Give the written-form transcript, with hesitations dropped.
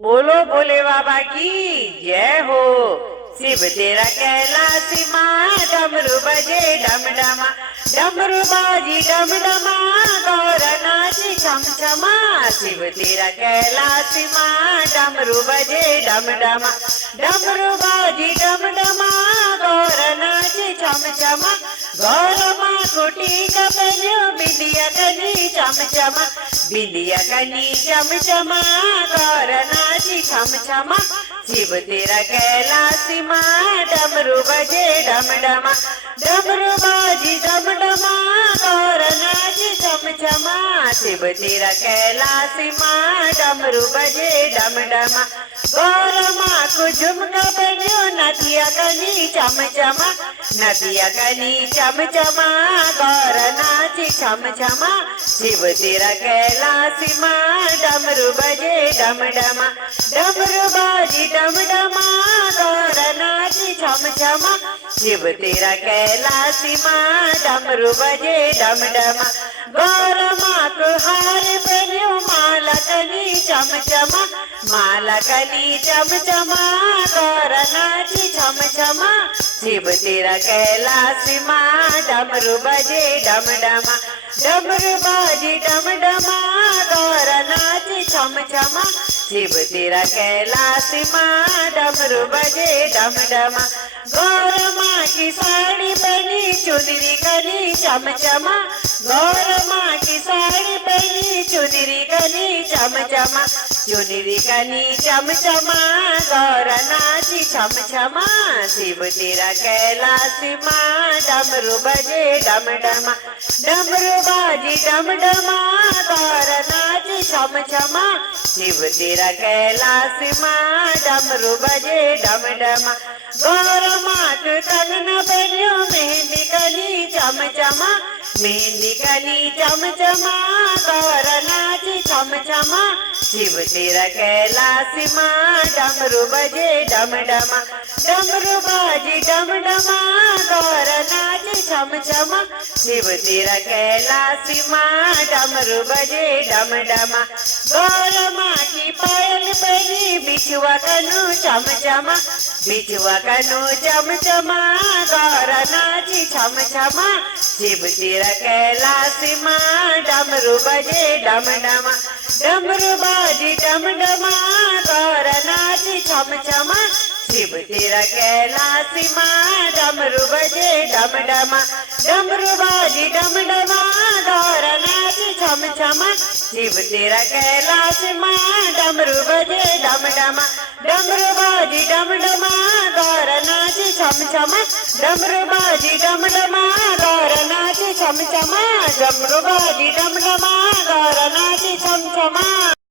बोलो भोले बाबा की जय हो। शिव तेरा कैलाशी माँ डमरू बजे डम डमा, डमरू बाजी डम डमा, गौर नाची छम छमा। शिव तेरा कैलाशी माँ डमरू बजे डम डमा, डमरू बाजी डम डमा, गौर नाची छम छमा। गौर माँ कुटी कपन्यो बिंदिया कनी चम चमा, बिंदिया कनी चम चमा, गौर नाची छम छमा। शिव तेरा कैलाशी माँ डमरू बजे डम डमा, डमरू बाजी डम डमा, गौर नाची छम छमा। शिव तेरा कैलाशी माँ डमरू बजे डम डमा, गौर माँ को झुमका बन्यो नदिया कनी चम चमा, नदिया कनी चम चमा, गौर नाची छम छमा। शिव तेरा कैलाशी माँ डमरू बजे डम डमा, डमरू बाजी डम डमा, गौर नाची छम छमा। शिव तेरा कैलाशी माँ डमरू बजे डम डमा, गौर माँ को हार पहनियो माला कनी चम चमा, माला कनी चम चमा, गौर नाची छम छमा। शिव तेरा कैलाशी माँ डमरू बजे डम डमा, डमरू बाजी डम डमा, गौर नाची छम छमा। शिव तेरा कैलाशी माँ डमरू बजे डम डमा, गौर माँ की साड़ी पहनी चुनरी कनी चम चमा, गौर माँ की साड़ी पहनी चुनरी कनी चम चमा, चुनरी कनी चम चमा, गौर नाची छम छमा। शिव तेरा कैलाशी माँ डमरू बजे डम डमा, डमरू बाजी डम डमा, गौर नाची छम छमा। शिव तेरा कैलाशी माँ डमरू बजे डम डमा, गौर माँ के तन बन्यो मेहंदी कनी चम चमा, मेहंदी कनी चम चमा, गौर नाची छम छमा। शिव तेरा कैलाशी माँ डमरू बजे डम डमा, डमरू बाजी डम डमा, गौर नाची छम छमा। शिव तेरा कैलाशी माँ डमरू बजे डम डमा, गौर माँ की पायल पहनी बिछुआ कनु चम चमा, बिछुआ कनु चम चमा, गौर नाची छम छमा। शिव तेरा कैलाशी माँ डमरू बजे डम डमा, डमरू बाजी डम डमा, गौर नाची छम छमा। शिव तेरा कैलाशी माँ डमरू बजे डम डमा, डमरू बाजी डम डमा, गौर नाची छम छमा। शिव तेरा कैलाशी माँ डमरू बजे डम डमा, डमरू बाजी डम डमा, गौर नाची छम छमा। डमरू बाजी डम डमा, गौर नाची छम छमा, डमरू बाजी डम डमा, गौर नाची छम छमा।